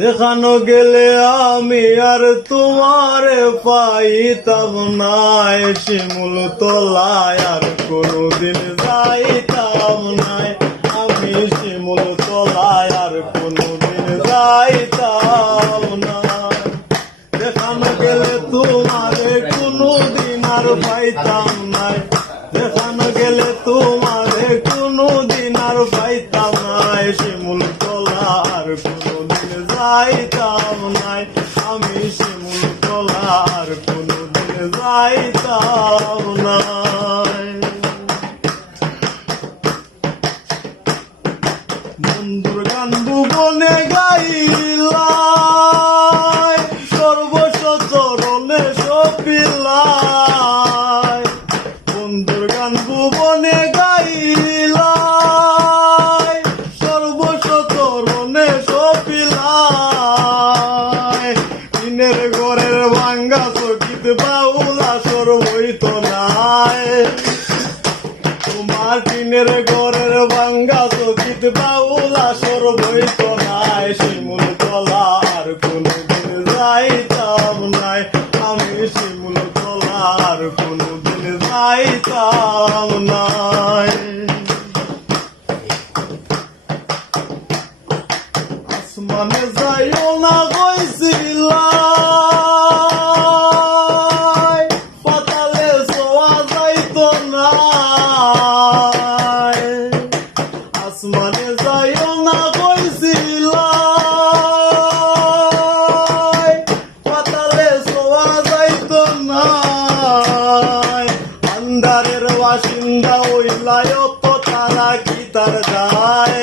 যেখানো গেলে আমি আর তোমার পাইতাম নাই, শিমুল তলায় আর কোনোদিন যাইতাম নাই। আমি শিমুল তলায় আর কোনোদিন যাইতাম নাই। যেখানে গেলে তোমারে কোনোদিন আর পাইতাম নাই। যেখানে গেলে তোমারে কোনোদিন যাইতাম নাই আমি শিমুল তলা আর কোনোদিন যাইতাম নাই। বন্ধুর গান ভুবনে গাইলাই তোমার টিনের ঘরের ভাঙ্গা চকিত বাউলা সর বইত নাই, শিমুল তলার কোনদিন যাইতাম নাই। আমি শিমুল তলার কোনদিন যাইতাম নাই। বাসিন্দা ওইলাই তো তারা কি তার যায়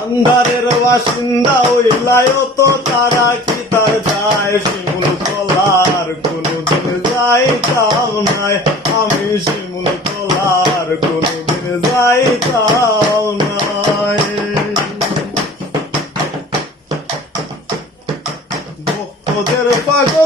আন্ধারের বাসিন্দা ওইলাই তো তারা কি তার যায় শিমুল তলার কোনদিন যাইতাম নাই। আমি শিমুল তলার কোনদিন যাইতাম নাই। ভক্তদের পাগল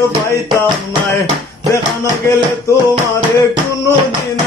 আর পাইতাম নাই। দেখানো গেলে তোমার দেখতাম নাই